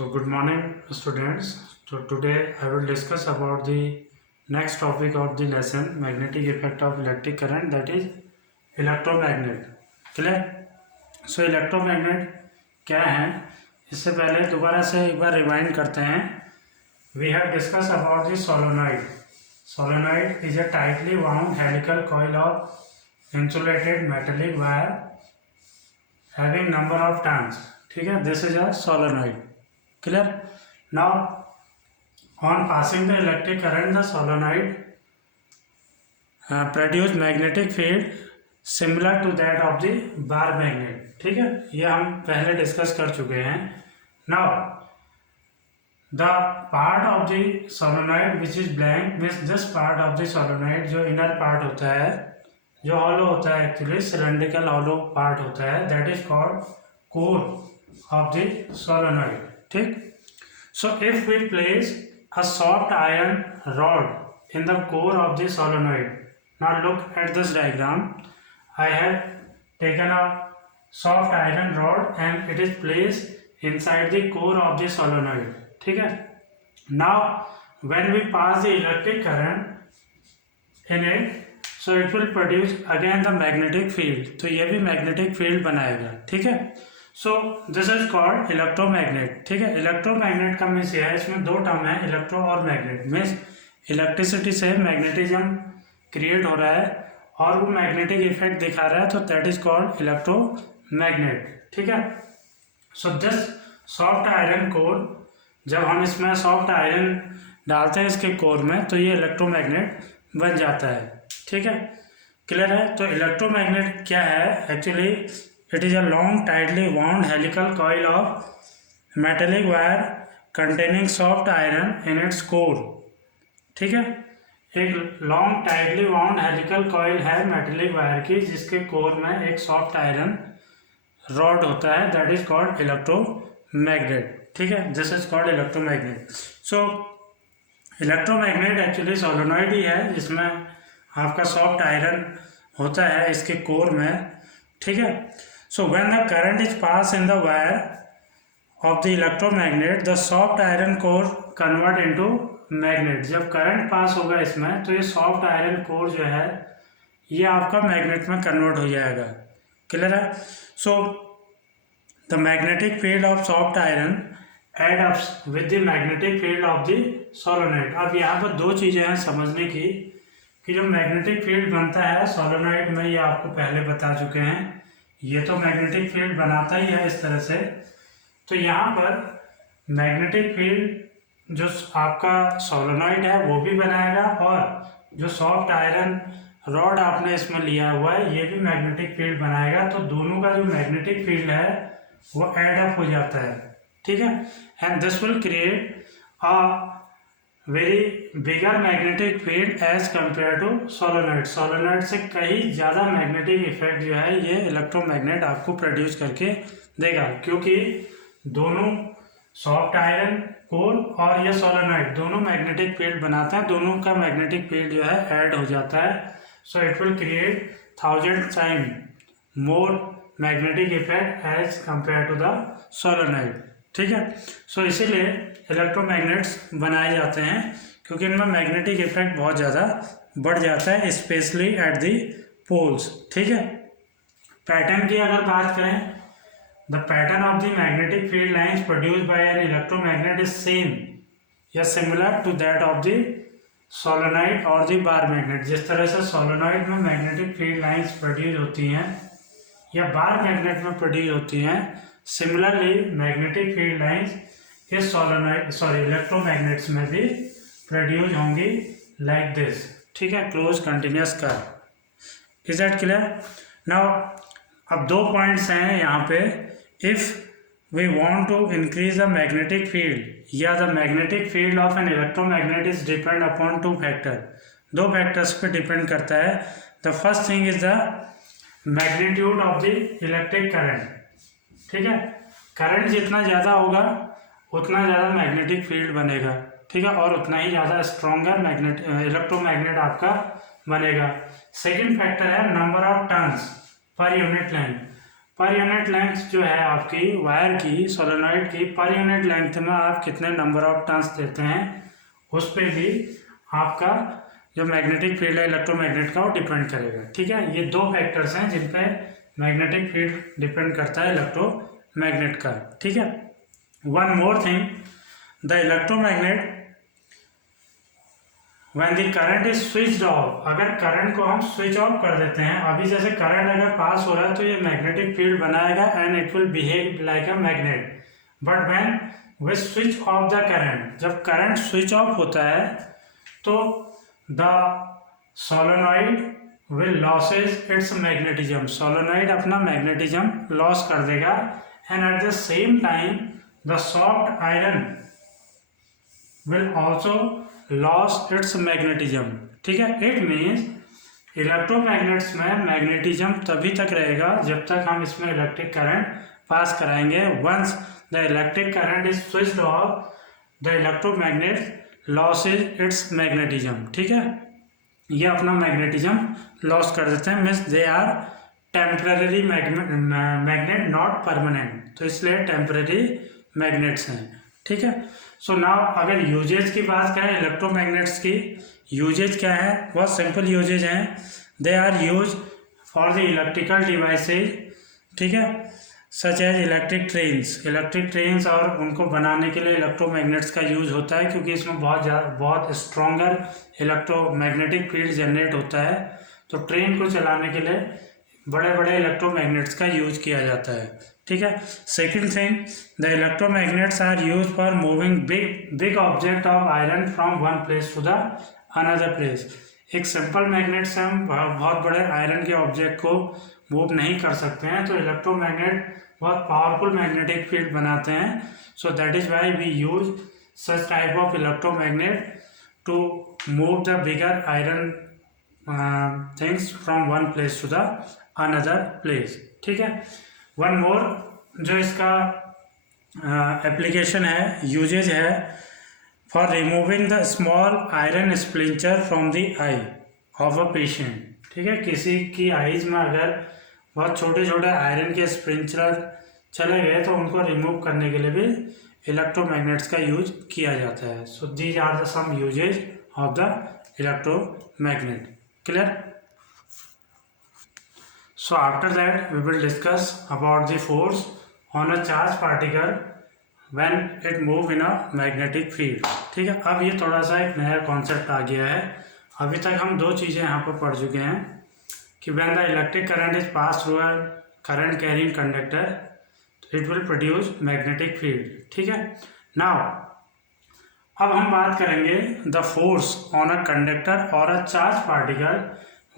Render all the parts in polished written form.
So good morning students. So today I will discuss about the next topic of the lesson, magnetic effect of electric current, that is electromagnet. Clear? So electromagnet क्या है, इससे पहले दोबारा से एक बार rewind करते हैं. We have discussed about the solenoid. Solenoid is a tightly wound helical coil of insulated metallic wire having number of turns. ठीक है, this is a solenoid. Clear? Now on passing the electric current, the solenoid produce magnetic field similar to that of the bar magnet. ठीक है, ये हम पहले discuss कर चुके हैं. Now the part of the solenoid which is blank means this part of the solenoid, जो inner part होता है, जो hollow होता है, actually cylindrical hollow part होता है, that is called core of the solenoid. ठीक. So if we place a soft iron rod in the core of the solenoid, now look at this diagram. I have taken a soft iron rod and it is placed inside the core of the solenoid. ठीक है. Now when we pass the electric current in it, so it will produce again the magnetic field. तो ये भी magnetic field बनाएगा. ठीक है. So this is called electromagnet. ठीक है, इलेक्ट्रोमैग्नेट का मीन्स यह है, इसमें दो टर्म है, इलेक्ट्रो और मैग्नेट. मीन्स इलेक्ट्रिसिटी से मैग्नेटिज्म क्रिएट हो रहा है और वो मैग्नेटिक इफेक्ट दिखा रहा है, तो दैट इज कॉल्ड इलेक्ट्रोमैग्नेट. ठीक है. So this soft iron core, जब हम इसमें सॉफ्ट आयरन डालते हैं इसके कोर में, तो ये इलेक्ट्रोमैग्नेट बन जाता है. ठीक है, क्लियर है. तो इलेक्ट्रोमैग्नेट क्या है actually? It is a long tightly wound helical coil of metallic wire containing soft iron in its core. ठीक है, एक long tightly wound helical coil है मेटेलिक वायर की, जिसके कोर में एक सॉफ्ट आयरन रॉड होता है, दैट इज कॉल्ड इलेक्ट्रोमैग्नेट. ठीक है, this is called electromagnet. So electromagnet actually solenoid ही है, जिसमें आपका सॉफ्ट आयरन होता है इसके कोर में. ठीक है. So when the current is passed in the wire of the electromagnet, the soft iron core convert into magnet. जब करंट पास होगा इसमें, तो ये सॉफ्ट आयरन कोर जो है ये आपका मैग्नेट में कन्वर्ट हो जाएगा. क्लियर है. So the magnetic field of soft iron add ups with the magnetic field of the solenoid. अब यहाँ पर दो चीज़ें हैं समझने की, कि जो मैग्नेटिक फील्ड बनता है सोलोनॉइड में, ये आपको पहले बता चुके हैं, ये तो मैग्नेटिक फील्ड बनाता ही है इस तरह से. तो यहाँ पर मैग्नेटिक फील्ड जो आपका सोलोनॉइड है वो भी बनाएगा, और जो सॉफ्ट आयरन रॉड आपने इसमें लिया हुआ है ये भी मैग्नेटिक फील्ड बनाएगा. तो दोनों का जो मैग्नेटिक फील्ड है वो एड अप हो जाता है. ठीक है. And this will create a very bigger magnetic field as compare to solenoid. Solenoid से कहीं ज़्यादा मैग्नेटिक इफेक्ट जो है ये इलेक्ट्रोमैग्नेट आपको प्रोड्यूस करके देगा, क्योंकि दोनों सॉफ्ट आयरन कोर और ये सोलोनॉइड दोनों मैग्नेटिक फील्ड बनाते हैं, दोनों का मैग्नेटिक फील्ड जो है ऐड हो जाता है. So it will create 1000 time more magnetic effect as compare to the solenoid. ठीक है. सो इसीलिए इलेक्ट्रोमैग्नेट्स बनाए जाते हैं, क्योंकि इनमें मैग्नेटिक इफेक्ट बहुत ज़्यादा बढ़ जाता है, स्पेशली एट दी पोल्स. ठीक है. पैटर्न की अगर बात करें, the pattern of the magnetic field lines produced by an electromagnet is same या similar to that of the solenoid और द बार मैग्नेट. जिस तरह से सोलोनॉइड में मैग्नेटिक फील्ड लाइंस प्रोड्यूस होती हैं या बार मैग्नेट में प्रोड्यूस होती हैं, सिमिलरली मैग्नेटिक फील्ड लाइंस इस इलेक्ट्रोमैग्नेट्स में भी प्रोड्यूस होंगी लाइक दिस. ठीक है, close continuous curve. Is that clear? Now अब दो पॉइंट्स हैं यहाँ पे. If we want to increase the magnetic field या the magnetic field of an electromagnet is depend upon two factor. दो फैक्टर्स पे डिपेंड करता है. The first thing is the magnitude of the electric current. ठीक है, current जितना ज़्यादा होगा उतना ज़्यादा मैग्नेटिक फील्ड बनेगा. ठीक है, और उतना ही ज़्यादा स्ट्रॉन्गर इलेक्ट्रोमैग्नेट आपका बनेगा. सेकंड फैक्टर है number of turns per unit length. Per unit length जो है आपकी वायर की, सोलेनॉइड की, पर यूनिट लेंथ में आप कितने नंबर ऑफ टर्न्स देते हैं उस पर भी आपका जो मैग्नेटिक फील्ड है इलेक्ट्रोमैग्नेट का वो डिपेंड करेगा। ठीक है, ये दो फैक्टर्स हैं जिन पे मैग्नेटिक फील्ड डिपेंड करता है इलेक्ट्रोमैग्नेट का। ठीक है, one more thing, the electromagnet when the current is switched off, अगर करंट को हम स्विच ऑफ कर देते हैं, अभी जैसे करंट अगर पास हो रहा है तो ये मैग्नेटिक फील्ड बनाएगा and it will behave like a magnet. But when we switch off the current, जब करंट स्विच ऑफ होता है तो the solenoid will losses its magnetism, solenoid अपना मैग्नेटिज्म लॉस कर देगा and at the same time the soft iron will also loss its magnetism. ठीक है, it means electromagnets में मैग्नेटिज्म तभी तक रहेगा जब तक हम इसमें इलेक्ट्रिक करंट पास कराएंगे। Once the electric current is switched off the electromagnet losses its magnetism. ठीक है, ये अपना मैग्नेटिज्म लॉस कर देते हैं, means they are temporary magnet not permanent, तो इसलिए टेम्पररी मैग्नेट्स हैं। ठीक है, सो नाउ अगर यूजेज की बात करें इलेक्ट्रोमैग्नेट्स की, यूजेज क्या है, बहुत सिंपल यूजेज हैं। They are use for the electrical devices, ठीक है, सच एज इलेक्ट्रिक ट्रेन्स और उनको बनाने के लिए इलेक्ट्रोमैग्नेट्स का यूज होता है, क्योंकि इसमें बहुत स्ट्रॉन्गर इलेक्ट्रोमैग्नेटिक फील्ड जनरेट होता है, तो ट्रेन को चलाने के लिए बड़े बड़े इलेक्ट्रोमैग्नेट्स का यूज किया जाता है। ठीक है, second thing, the electromagnets are use for moving big object of iron from one place to the another place. एक सिंपल मैग्नेट से हम बहुत बड़े आयरन के ऑब्जेक्ट को मूव नहीं कर सकते हैं, तो इलेक्ट्रोमैग्नेट बहुत पावरफुल मैग्नेटिक फील्ड बनाते हैं। So that is why we use such type of electromagnet to move the bigger iron things from one place to the another place. ठीक है, वन मोर जो इसका एप्लीकेशन है, यूजेज है, for removing the small iron splinter from the eye of a patient. ठीक है, किसी की आईज में अगर बहुत छोटे छोटे आयरन के स्प्लिंचर चले गए तो उनको रिमूव करने के लिए भी इलेक्ट्रोमैग्नेट्स का यूज किया जाता है। So these are the some uses of the electromagnet. Clear? So after that we will discuss about the force on a charged particle when it move in a magnetic field। ठीक है, अब ये थोड़ा सा एक नया कॉन्सेप्ट आ गया है। अभी तक हम दो चीज़ें यहाँ पर पढ़ चुके हैं कि when the electric current is passed through a current carrying conductor it will produce magnetic field। ठीक है, now अब हम बात करेंगे the force on a conductor or a charged particle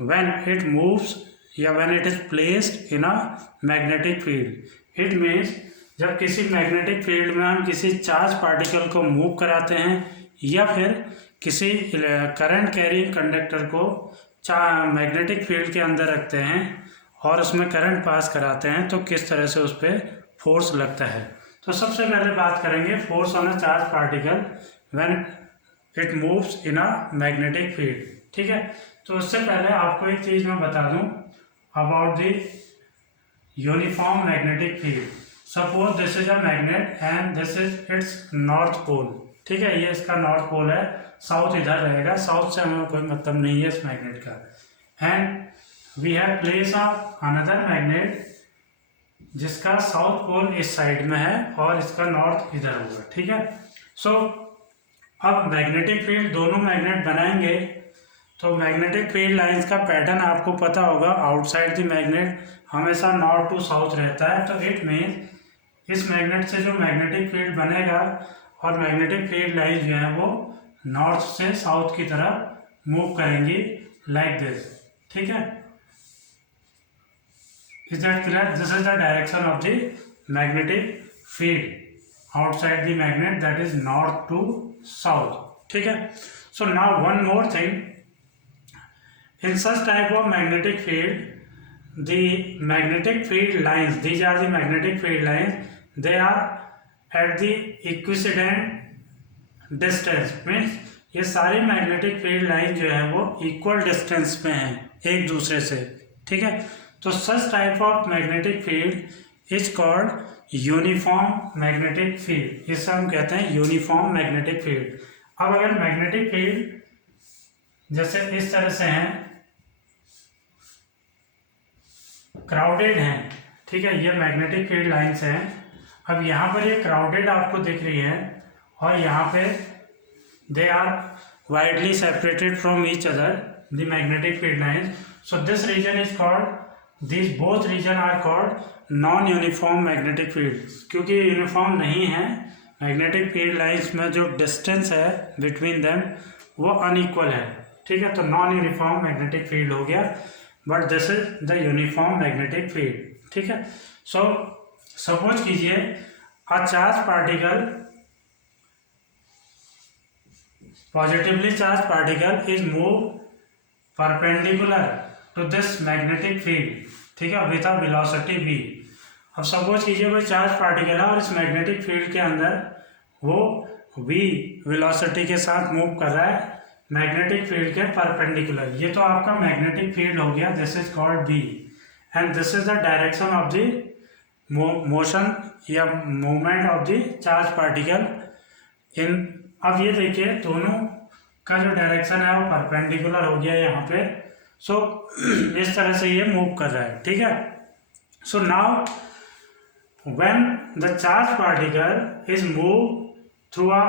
when it moves या when it is placed in a magnetic field। it means जब किसी magnetic field में हम किसी चार्ज पार्टिकल को मूव कराते हैं या फिर किसी करंट कैरिंग कंडक्टर को मैग्नेटिक फील्ड के अंदर रखते हैं और उसमें करंट पास कराते हैं, तो किस तरह से उस पर फोर्स लगता है। तो सबसे पहले बात करेंगे force on a charge particle when it moves in a magnetic field. ठीक है, तो उससे पहले आपको एक चीज़ मैं बता दूं about the uniform magnetic field। Suppose this is a magnet and this is its north pole। ठीक है, ये इसका नॉर्थ पोल है, साउथ इधर रहेगा, साउथ से हमें कोई मतलब नहीं है इस मैग्नेट का। And we have place of another magnet जिसका साउथ पोल इस साइड में है और इसका नॉर्थ इधर होगा। ठीक है, सो अब मैग्नेटिक फील्ड दोनों मैग्नेट बनाएंगे तो मैग्नेटिक फील्ड लाइंस का पैटर्न आपको पता होगा, आउटसाइड द मैग्नेट हमेशा नॉर्थ टू साउथ रहता है। तो इट मीन्स इस मैग्नेट से जो मैग्नेटिक फील्ड बनेगा और मैग्नेटिक फील्ड लाइन जो है वो नॉर्थ से साउथ की तरफ मूव करेंगी लाइक दिस। ठीक है, is that clear? This is the direction of the magnetic field outside the magnet, that is north to south. ठीक है, so now one more thing, in such type of magnetic field, the magnetic field lines, these are the magnetic field lines, they are at the equivalent distance, means ये सारी magnetic field line जो है वो equal distance पे हैं एक दूसरे से। ठीक है, तो सच type of magnetic field is called uniform magnetic field, इसे हम कहते हैं यूनिफॉर्म मैग्नेटिक फील्ड। अब अगर मैग्नेटिक फील्ड जैसे इस तरह से हैं, क्राउडेड हैं, ठीक है, ये मैग्नेटिक फील्ड लाइंस हैं। अब यहाँ पर ये क्राउडेड आपको दिख रही है और यहाँ पे they are widely separated from each other the magnetic field lines. So this region is called, this both region are called non uniform magnetic field, क्योंकि यूनिफॉर्म नहीं है। मैग्नेटिक फील्ड लाइंस में जो डिस्टेंस है बिटवीन देम वो unequal है, ठीक है, तो नॉन यूनिफॉर्म मैग्नेटिक फील्ड हो गया, but this is the uniform magnetic field, ठीक है। सो सपोज कीजिए a charge particle, positively charge particle is move perpendicular to this magnetic field, ठीक है, विद अ वेलोसिटी v। अब सपोज कीजिए कोई चार्ज पार्टिकल है और इस मैग्नेटिक फील्ड के अंदर वो v वेलोसिटी के साथ मूव कर रहा है मैग्नेटिक फील्ड के परपेंडिकुलर। ये तो आपका मैग्नेटिक फील्ड हो गया, this is called v and this is the direction of the motion या movement of the charge particle in. अब ये देखिए दोनों का जो डायरेक्शन है वो परपेंडिकुलर हो गया यहाँ पे। सो इस तरह से ये मूव कर रहा है, ठीक है। So now when the charge particle is move through a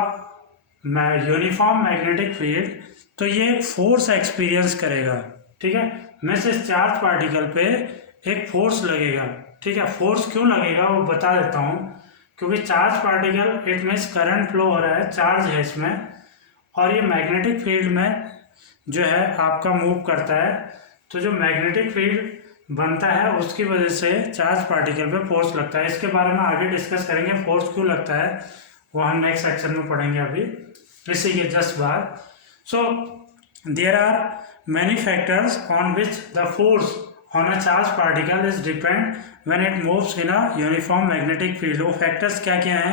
uniform magnetic field, तो ये एक फोर्स एक्सपीरियंस करेगा, ठीक है। मैं से चार्ज पार्टिकल पे एक फोर्स लगेगा, ठीक है। फोर्स क्यों लगेगा वो बता देता हूँ, क्योंकि charge particle it means current flow हो रहा है, चार्ज है इसमें, और ये मैग्नेटिक फील्ड में जो है आपका मूव करता है, तो जो मैग्नेटिक फील्ड बनता है उसकी वजह से चार्ज पार्टिकल पे फोर्स लगता है। इसके बारे में आगे डिस्कस करेंगे, फोर्स क्यों लगता है वो हम नेक्स्ट सेक्शन में पढ़ेंगे अभी इसी के जस्ट बाद। So there are many factors on which the force on a charged particle is depend when it moves in a uniform magnetic field। वो फैक्टर्स क्या क्या हैं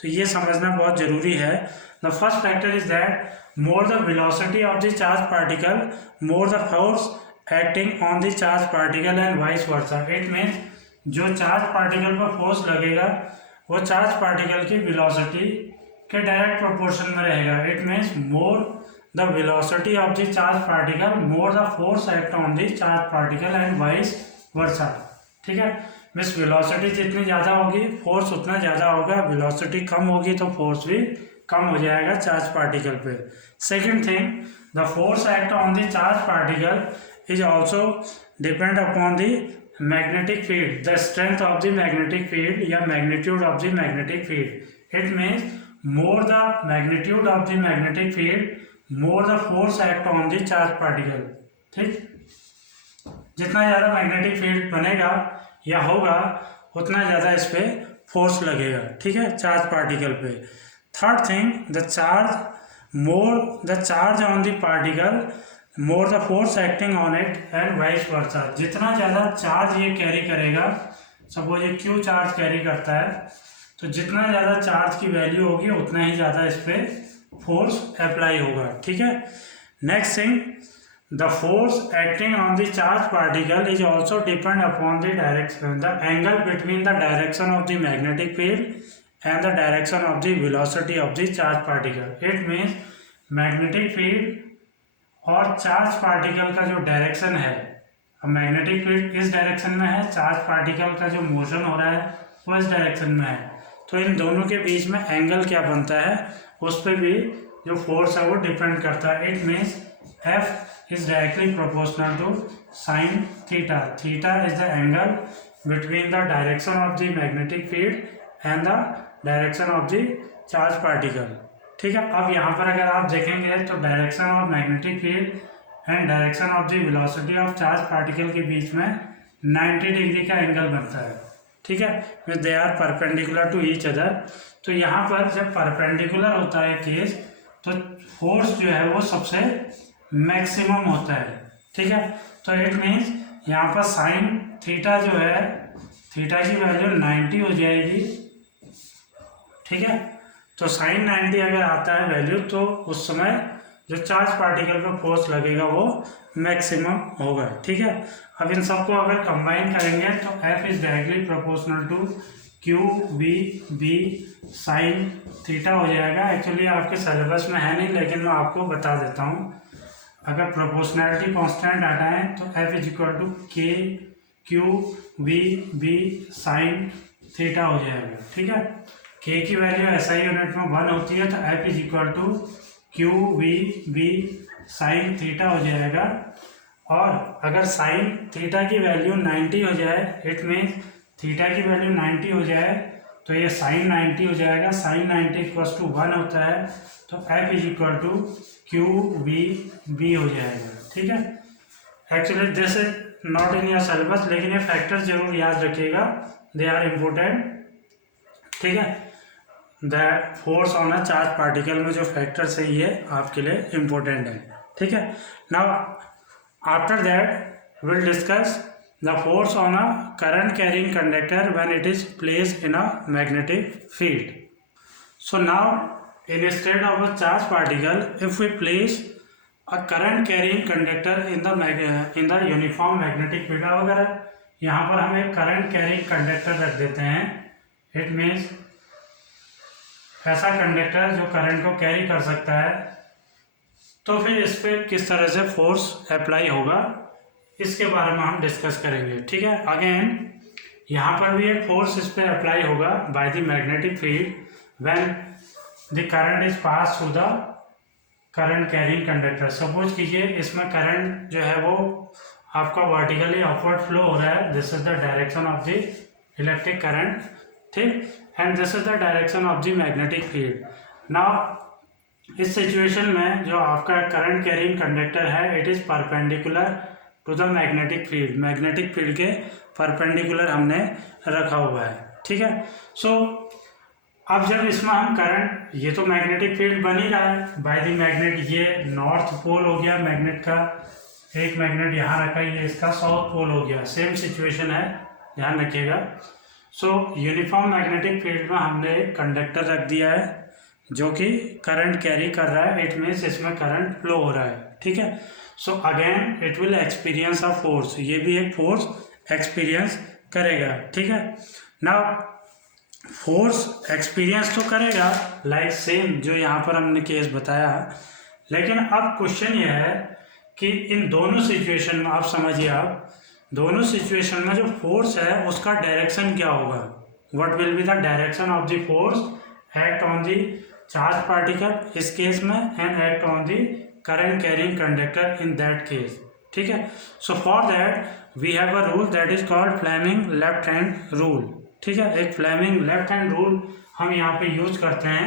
तो ये समझना बहुत ज़रूरी है। The first factor is that more the velocity of the charged particle, more the force acting on the charged particle and vice versa। It means जो चार्ज पार्टिकल पर फोर्स लगेगा वो चार्ज पार्टिकल की वेलोसिटी के direct proportion में रहेगा। It means more the velocity of the charged particle, more the force act on the charged particle and vice versa, ठीक है। मिस वेलोसिटी जितनी ज़्यादा होगी फोर्स उतना ज़्यादा होगा, वेलोसिटी कम होगी तो फोर्स भी कम हो जाएगा चार्ज पार्टिकल पे। Second thing, the force act on the charge particle is also depend upon the magnetic field, the strength of the magnetic field या magnitude of the magnetic field. It means more the magnitude of the magnetic field, more the force act on the charge particle, ठीक। जितना ज़्यादा magnetic field बनेगा या होगा उतना ज़्यादा इस पर फोर्स लगेगा, ठीक है, चार्ज पार्टिकल पे। Third thing, the charge more the charge on the particle, more the force acting on it and vice versa. जितना ज़्यादा चार्ज ये कैरी करेगा, सपोज ये क्यू चार्ज कैरी करता है, तो जितना ज़्यादा चार्ज की वैल्यू होगी उतना ही ज़्यादा इस पर फोर्स अप्लाई होगा, ठीक है। Next thing, the force acting on the charge particle is also depend upon the direction, the angle between the direction of the magnetic field and the direction of the velocity of the charge particle. It means magnetic field और charge particle का जो direction है, अब magnetic field इस direction में है, charge particle का जो मोशन हो रहा है वो इस डायरेक्शन में है, तो इन दोनों के बीच में एंगल क्या बनता है उस पर भी जो फोर्स है वो डिपेंड करता है। It means F is directly proportional to sine theta. Theta is the angle between the direction of the magnetic field and the direction of the charge particle, ठीक है। अब यहाँ पर अगर आप देखेंगे तो direction of magnetic field and direction of the velocity of charge particle के बीच में 90 डिग्री का एंगल बनता है, ठीक है, with they are perpendicular to each other. तो यहाँ पर जब परपेंडिकुलर होता है केस तो फोर्स जो है वो सबसे मैक्सिमम होता है, ठीक है। तो इट मीन्स यहाँ पर साइन थीटा जो है, थीटा की वैल्यू 90 हो जाएगी, ठीक है। तो साइन 90 अगर आता है वैल्यू तो उस समय जो चार्ज पार्टिकल पर फोर्स लगेगा वो मैक्सिमम होगा। ठीक है, अब इन सबको अगर कंबाइन करेंगे तो F is directly proportional to Q B B sine theta हो जाएगा। एक्चुअली आपके सिलेबस में है नहीं, लेकिन मैं आपको बता देता हूँ। अगर प्रोपोर्शनैलिटी कांस्टेंट हटाएं तो F is equal to K Q B B sine theta हो जाएगा। ठीक है, के की वैल्यू SI यूनिट में 1 होती है, तो F is equal to Q B B sine theta हो जाएगा। और अगर साइन थीटा की वैल्यू 90 हो जाए, इट मीन्स थीटा की वैल्यू 90 हो जाए, तो ये साइन 90 हो जाएगा। साइन 90 इक्वल्स टू 1 होता है, तो F is equal to Q B B हो जाएगा। ठीक है, actually this is not in your syllabus, लेकिन ये फैक्टर्स जरूर याद रखिएगा, दे आर इम्पोर्टेंट। ठीक है, the force on a charge particle में जो फैक्टर्स है ये आपके लिए इम्पोर्टेंट है। ठीक है, now after that will discuss the force on a current carrying conductor when it is placed in a magnetic field. So now instead of a charged particle, if we place a current carrying conductor in the uniform magnetic field, अगर यहाँ पर हम एक current carrying conductor रख देते हैं, it means ऐसा conductor जो करंट को कैरी कर सकता है, तो फिर इस पर किस तरह से फोर्स अप्लाई होगा इसके बारे में हम डिस्कस करेंगे। ठीक है, अगेन यहाँ पर भी एक फोर्स इस पर अप्लाई होगा by the magnetic field when the current is pass through the current carrying conductor. Suppose कीजिए इसमें करंट जो है वो आपका वर्टिकली अपवर्ड फ्लो हो रहा है, this is the direction of the electric current. ठीक, and this is the direction of the magnetic field. Now इस सिचुएशन में जो आपका करंट कैरिंग कंडक्टर है, it is perpendicular to the magnetic field. Magnetic field के perpendicular हमने रखा हुआ है। ठीक है, सो अब जब इसमें हम करंट, ये तो मैग्नेटिक फील्ड बन ही रहा है बाय द मैग्नेट, ये नॉर्थ पोल हो गया मैग्नेट का, एक मैग्नेट यहाँ रखा, ये इसका साउथ पोल हो गया, सेम सिचुएशन है, ध्यान रखिएगा। सो यूनिफॉर्म मैग्नेटिक फील्ड में हमने एक कंडक्टर रख दिया है जो कि करंट कैरी कर रहा है, इट मीन्स इसमें करंट फ्लो हो रहा है। ठीक है, so again it will experience a force, ये भी एक फोर्स एक्सपीरियंस करेगा। ठीक है, नाउ फोर्स एक्सपीरियंस तो करेगा लाइक सेम जो यहाँ पर हमने केस बताया, लेकिन अब क्वेश्चन ये है कि इन दोनों सिचुएशन में आप समझिए, आप दोनों सिचुएशन में जो फोर्स है उसका डायरेक्शन क्या होगा, what will be the direction of the force act on the charge particle इस केस में, and act on the current carrying conductor in that case. ठीक है, so for that we have a rule that is called Fleming left hand rule. ठीक है, एक Fleming left hand rule हम यहाँ पे यूज करते हैं,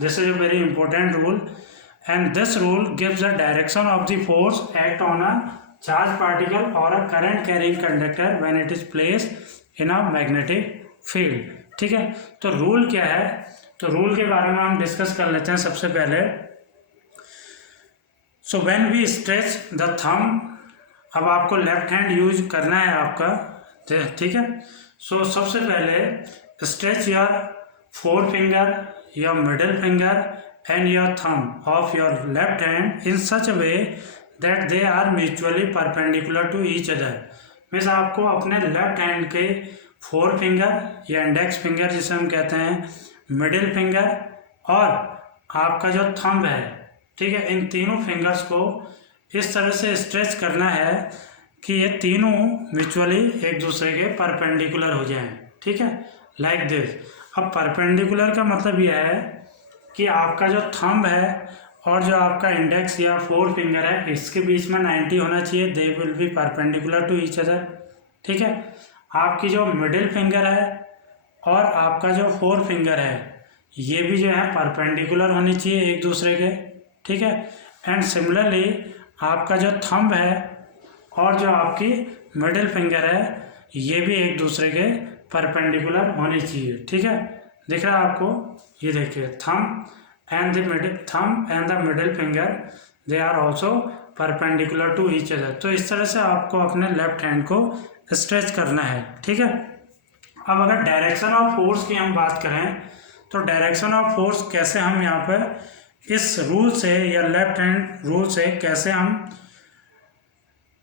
this is a very important rule, and this rule gives the direction of the force act on a charge particle और a current carrying conductor when it is placed in a magnetic field. ठीक है, तो rule क्या है, तो rule के बारे में हम डिस्कस कर लेते हैं सबसे पहले। So when we stretch the thumb, अब आपको लेफ्ट हैंड यूज करना है आपका। ठीक है, सो सबसे पहले stretch your four finger, your middle finger and your thumb of your left hand in such a way that they are mutually perpendicular to each other. Means आपको अपने left hand के फोर फिंगर या index finger जिसे हम कहते हैं, middle finger और आपका जो थंब है, ठीक है, इन तीनों फिंगर्स को इस तरह से स्ट्रेच करना है कि ये तीनों म्यूचुअली एक दूसरे के परपेंडिकुलर हो जाएं। ठीक है, लाइक दिस। अब परपेंडिकुलर का मतलब यह है कि आपका जो थंब है और जो आपका इंडेक्स या फोर फिंगर है, इसके बीच में 90 होना चाहिए, they will be perpendicular to each other. ठीक है, आपकी जो मिडिल फिंगर है और आपका जो फोर फिंगर है, ये भी जो है परपेंडिकुलर होनी चाहिए एक दूसरे के। ठीक है, एंड सिमिलरली आपका जो थंब है और जो आपकी मिडिल फिंगर है, ये भी एक दूसरे के परपेंडिकुलर होनी चाहिए। ठीक है, दिख रहा है आपको, ये देखिए, thumb and the middle finger they are also perpendicular to each other. तो इस तरह से आपको अपने लेफ्ट हैंड को स्ट्रेच करना है। ठीक है, अब अगर डायरेक्शन ऑफ फोर्स की हम बात करें तो डायरेक्शन ऑफ फोर्स कैसे हम यहाँ पर इस रूल से या लेफ्ट हैंड रूल से कैसे हम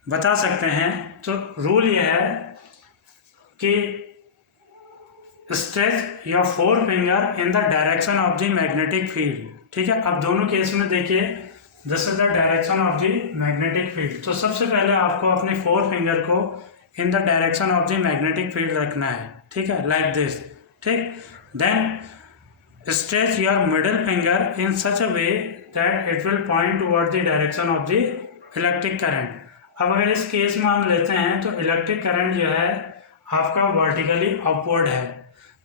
बता सकते हैं, तो रूल ये है कि stretch your four finger in the direction of the magnetic field. ठीक है, अब दोनों केस में देखिए this is the direction of the magnetic field. तो सबसे पहले आपको अपने फोर फिंगर को in the direction of the magnetic field रखना है। ठीक है, लाइक दिस। ठीक, then stretch your middle finger in such a way that it will point toward the direction of the electric current. अब अगर इस case में हम लेते हैं तो इलेक्ट्रिक करंट जो है आपका वर्टिकली अपवर्ड है,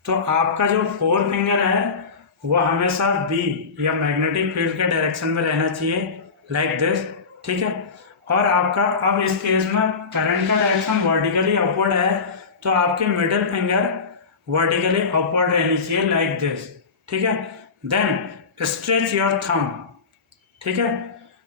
तो आपका जो फोर फिंगर है वह हमेशा बी या मैग्नेटिक फील्ड के डायरेक्शन में रहना चाहिए, लाइक दिस। ठीक है, और आपका अब इस केस में करंट का डायरेक्शन वर्टिकली अपवर्ड है, तो आपके मिडिल फिंगर वर्टिकली अपवर्ड रहनी चाहिए, लाइक दिस। ठीक है, देन स्ट्रेच योर थंब। ठीक है,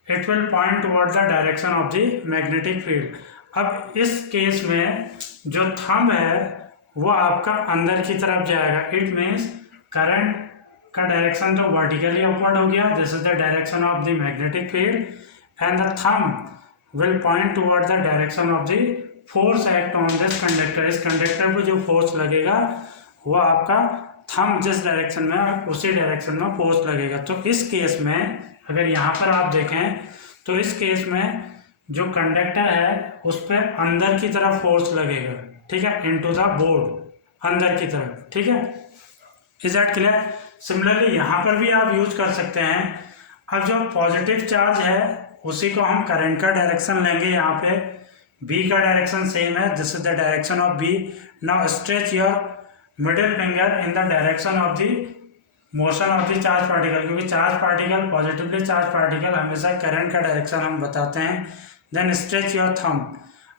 it will point toward the direction of the magnetic field. अब इस केस में जो थंब है वो आपका अंदर की तरफ जाएगा। इट मीन्स करंट का डायरेक्शन तो वर्टिकली अपवर्ड हो गया, this is the direction of the magnetic field, and the thumb will point toward the direction of the force act on this conductor. इस कंडक्टर पर जो फोर्स लगेगा वो आपका थंब जिस डायरेक्शन में उसी डायरेक्शन में फोर्स लगेगा। तो इस केस में अगर यहाँ पर आप देखें तो इस केस में जो कंडक्टर है उस पर अंदर की तरफ फोर्स लगेगा। ठीक है, इनटू द बोर्ड, अंदर की तरफ। ठीक है, इज दैट क्लियर? सिमिलरली यहाँ पर भी आप यूज कर सकते हैं। अब जो पॉजिटिव चार्ज है उसी को हम करंट का डायरेक्शन लेंगे। यहाँ पे बी का डायरेक्शन सेम है, this is the direction of B. Now stretch your middle finger in the direction of the motion of the charge particle, क्योंकि charge particle, positively charge particle हमेशा current का direction हम बताते हैं। Then stretch your thumb.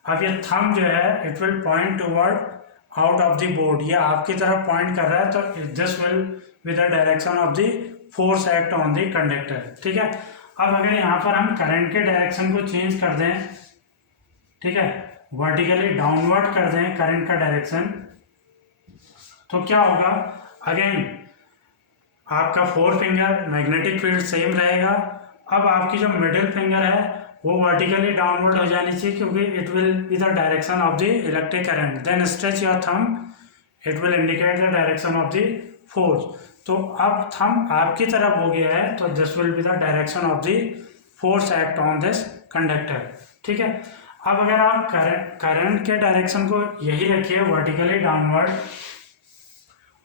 अब ये thumb जो है it will point toward out of the board, ये आपकी तरफ पॉइंट कर रहा है, तो this will with the direction of the force act on the conductor. ठीक है, अब अगर यहाँ पर हम करंट के डायरेक्शन को चेंज कर दें, ठीक है, वर्टिकली डाउनवर्ड कर दें करंट का डायरेक्शन, तो क्या होगा? अगेन आपका four finger magnetic field same रहेगा। अब आपकी जो मिडिल फिंगर है वो वर्टिकली डाउनवर्ड हो जानी चाहिए, क्योंकि it will be the direction of the electric current. Then stretch your thumb, it will indicate the direction of the force. तो अब थंब आपकी तरफ हो गया है, तो this will be the direction of the force act on this conductor. ठीक है, अब अगर आप करंट के डायरेक्शन को यही रखिए वर्टिकली डाउनवर्ड,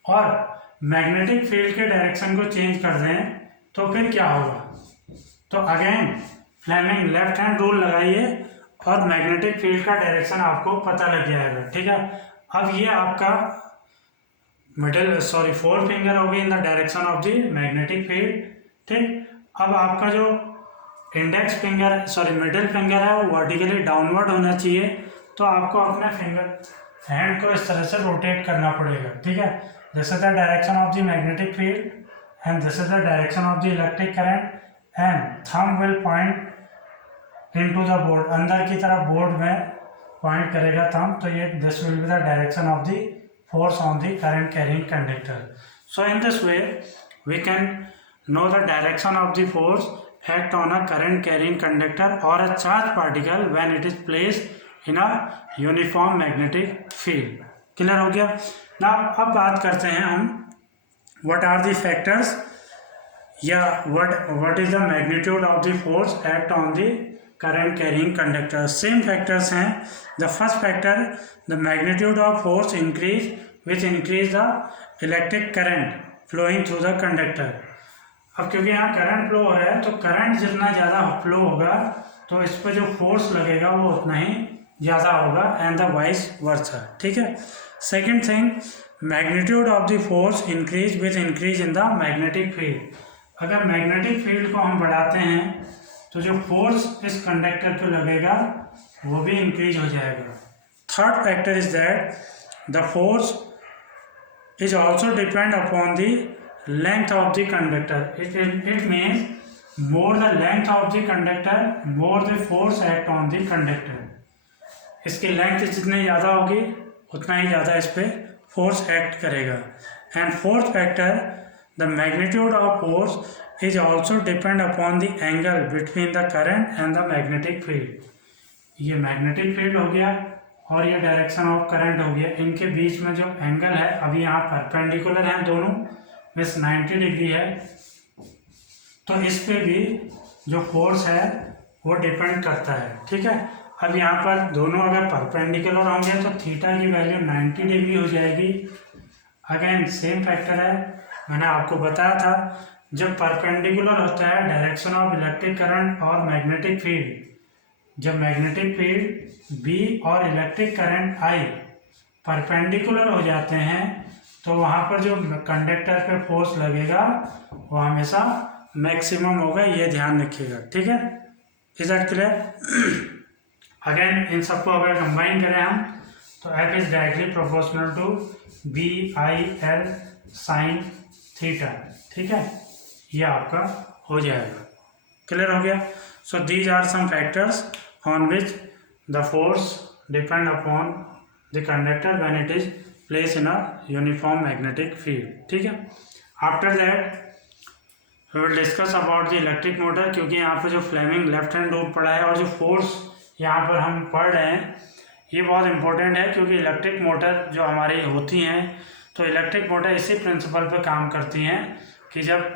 और मैग्नेटिक फील्ड के डायरेक्शन को चेंज कर दें, तो फिर क्या होगा? तो again Fleming left hand rule लगाइए और मैग्नेटिक फील्ड का डायरेक्शन आपको पता लग जाएगा। ठीक है, अब ये आपका फोर फिंगर हो गई इन the direction of the magnetic field. ठीक, अब आपका जो मिडिल फिंगर है वो वर्टिकली डाउनवर्ड होना चाहिए, तो आपको अपने हैंड को इस तरह से रोटेट करना पड़ेगा। ठीक है, this is the direction of the magnetic field and this is the direction of the electric current, and thumb will point into the board, अंदर की तरफ बोर्ड में पॉइंट करेगा थंब, तो ये this will be the direction of the force on the current carrying conductor. So in this way we can know the direction of the force act on a current carrying conductor or a charged particle when it is placed in a uniform magnetic field. Clear हो गया ना? अब बात करते हैं हम what are the factors या what is the magnitude of the force act on the current carrying conductor. Same factors हैं. The first factor, the magnitude of force increase which increase the electric current flowing through the conductor. अब क्योंकि यहाँ current flow हो रहा है, तो current जितना ज़्यादा फ्लो होगा तो इस पर जो फोर्स लगेगा वो उतना ही ज़्यादा होगा, एंड द वाइस वर्सा। ठीक है, second thing, magnitude of the force increase with increase in the magnetic field. अगर मैग्नेटिक फील्ड को हम बढ़ाते हैं तो जो फोर्स इस कंडक्टर पे लगेगा वो भी इंक्रीज हो जाएगा। Third factor is that the force is also depend upon the length of the conductor. It means more the length of the conductor more the force act on the conductor. इसकी length जितनी ज़्यादा होगी उतना ही ज़्यादा इस पर force act करेगा। And fourth factor, the magnitude of force is also depend upon the angle between the current and the magnetic field. ये मैग्नेटिक फील्ड हो गया और ये डायरेक्शन ऑफ करंट हो गया, इनके बीच में जो एंगल है, अभी यहाँ परपेंडिकुलर हैं दोनों, मीन्स 90 डिग्री है, तो इस पे भी जो फोर्स है वो डिपेंड करता है। ठीक है, अब यहाँ पर दोनों अगर परपेंडिकुलर होंगे तो थीटा की वैल्यू 90 डिग्री हो जाएगी। अगेन सेम फैक्टर है, मैंने आपको बताया था जब परपेंडिकुलर होता है डायरेक्शन ऑफ इलेक्ट्रिक करंट और मैग्नेटिक फील्ड, जब मैग्नेटिक फील्ड B और इलेक्ट्रिक करंट I परपेंडिकुलर हो जाते हैं तो वहाँ पर जो कंडक्टर पे फोर्स लगेगा वो हमेशा मैक्सिमम होगा, ये ध्यान रखिएगा। ठीक है, इज दैट क्लियर? अगेन इन सबको अगर कंबाइन करें हम तो F is directly proportional to BIL sine theta. ठीक है, ये आपका हो जाएगा। क्लियर हो गया? So these are some factors on which the force depend upon the conductor when it is place in a uniform magnetic field. ठीक है, after that we will discuss about the electric motor, क्योंकि यहाँ पर जो Fleming left hand rule पड़ा है और जो फोर्स यहाँ पर हम पढ़ रहे हैं ये बहुत इंपॉर्टेंट है, क्योंकि इलेक्ट्रिक मोटर जो हमारी होती हैं तो इलेक्ट्रिक मोटर इसी प्रिंसिपल पर काम करती हैं कि जब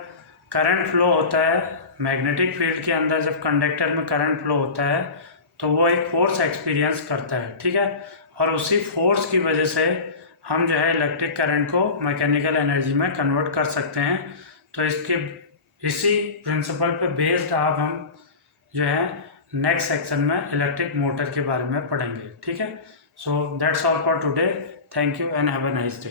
करंट फ्लो होता है मैग्नेटिक फील्ड के अंदर, जब कंडक्टर में करंट फ्लो होता है तो वो एक फोर्स एक्सपीरियंस करता है। ठीक है, और उसी फोर्स की वजह से हम जो है इलेक्ट्रिक करंट को मैकेनिकल एनर्जी में कन्वर्ट कर सकते हैं। तो इसी प्रिंसिपल पे बेस्ड आप हम जो है नेक्स्ट सेक्शन में इलेक्ट्रिक मोटर के बारे में पढ़ेंगे। ठीक है, so that's all for today, thank you and have a nice day.